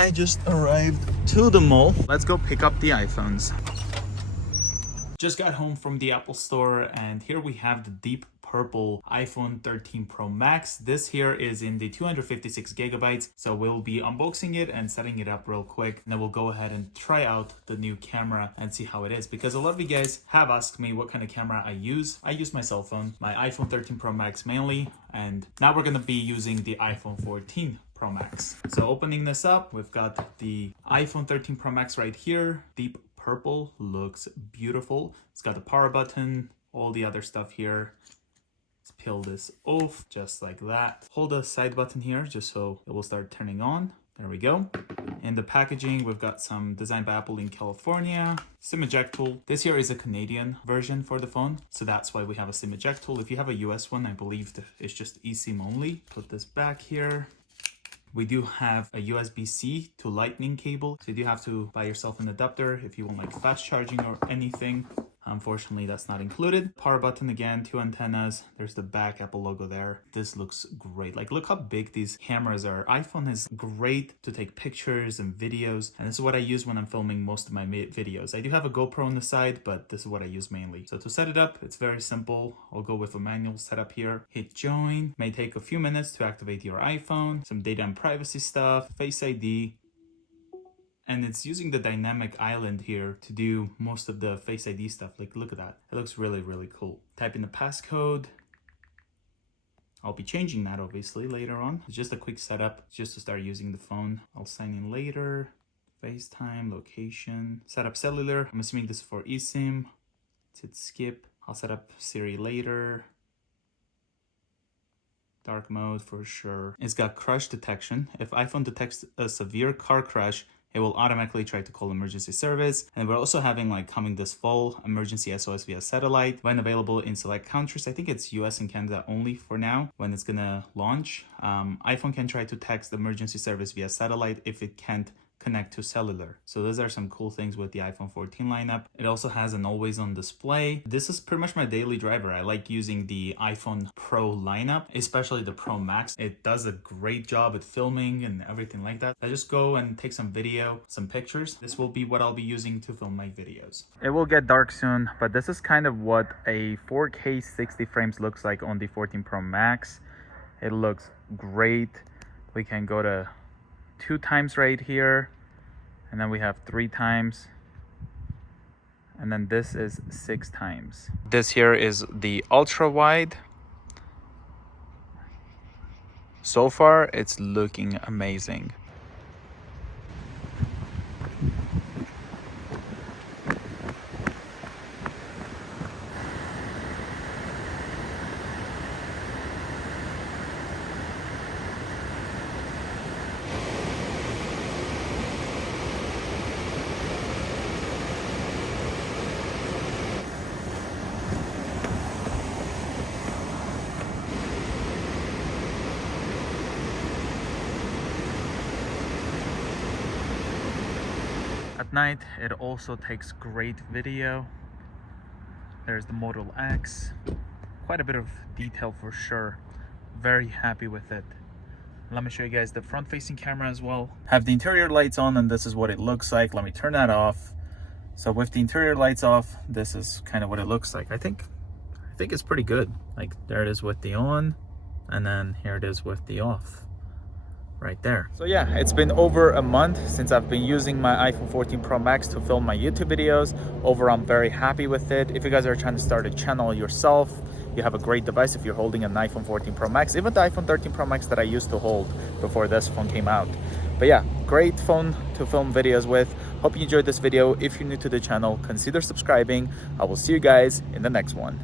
I just arrived to the mall. Let's go pick up the iPhones. Just got home from the Apple store, and here we have the deep purple iPhone 13 Pro Max. This here is in the 256 gigabytes, so we'll be unboxing it and setting it up real quick, and then we'll go ahead and try out the new camera and see how it is, because a lot of you guys have asked me what kind of camera I use. I use my cell phone, my iPhone 13 Pro Max mainly, and now we're gonna be using the iPhone 14 Pro Max. So opening this up, we've got the iPhone 13 Pro Max right here. Deep purple, looks beautiful. It's got the power button, all the other stuff here. Let's peel this off just like that. Hold the side button here just so it will start turning on. There we go. In the packaging, we've got some designed by Apple in California. SIM eject tool. This here is a Canadian version for the phone, so that's why we have a SIM eject tool. If you have a US one, I believe it's just eSIM only. Put this back here. We do have a USB-C to Lightning cable, so you do have to buy yourself an adapter if you want like fast charging or anything. Unfortunately, that's not included. Power button again, 2 antennas. There's the back Apple logo there. This looks great. Like, look how big these cameras are. iPhone is great to take pictures and videos, and this is what I use when I'm filming most of my videos. I do have a GoPro on the side, but this is what I use mainly. So to set it up, it's very simple. I'll go with a manual setup here. Hit join. May take a few minutes to activate your iPhone. Some data and privacy stuff, Face ID. And it's using the dynamic island here to do most of the Face ID stuff. Like, look at that. It looks really, really cool. Type in the passcode. I'll be changing that obviously later on. It's just a quick setup just to start using the phone. I'll sign in later. FaceTime, location, set up cellular. I'm assuming this is for eSIM. Let's hit skip. I'll set up Siri later. Dark mode for sure. It's got crash detection. If iPhone detects a severe car crash, it will automatically try to call emergency service. And we're also having, like, coming this fall, emergency SOS via satellite when available in select countries. I think it's US and Canada only for now when it's gonna launch. iPhone can try to text emergency service via satellite if it can't connect to cellular. So those are some cool things with the iPhone 14 lineup. It also has an always on display. This is pretty much my daily driver. I like using the iPhone Pro lineup, especially the Pro Max. It does a great job at filming and everything like that. I just go and take some video, some pictures. This will be what I'll be using to film my videos. It will get dark soon, but this is kind of what a 4K 60 frames looks like on the 14 Pro Max. It looks great. We can go to 2 times right here, and then we have 3 times, and then this is 6 times. This here is the ultra wide. So far it's looking amazing. At night, it also takes great video. There's the Model X. Quite a bit of detail for sure. Very happy with it. Let me show you guys the front-facing camera as well. Have the interior lights on, and this is what it looks like. Let me turn that off. So with the interior lights off, this is kind of what it looks like. I think it's pretty good. Like, there it is with the on, and then here it is with the off. Right there. So yeah, it's been over a month since I've been using my iPhone 14 Pro Max to film my YouTube videos. Overall, I'm very happy with it. If you guys are trying to start a channel yourself, you have a great device if you're holding an iPhone 14 Pro Max, even the iPhone 13 Pro Max that I used to hold before this phone came out. But yeah, great phone to film videos with. Hope you enjoyed this video. If you're new to the channel, consider subscribing. I will see you guys in the next one.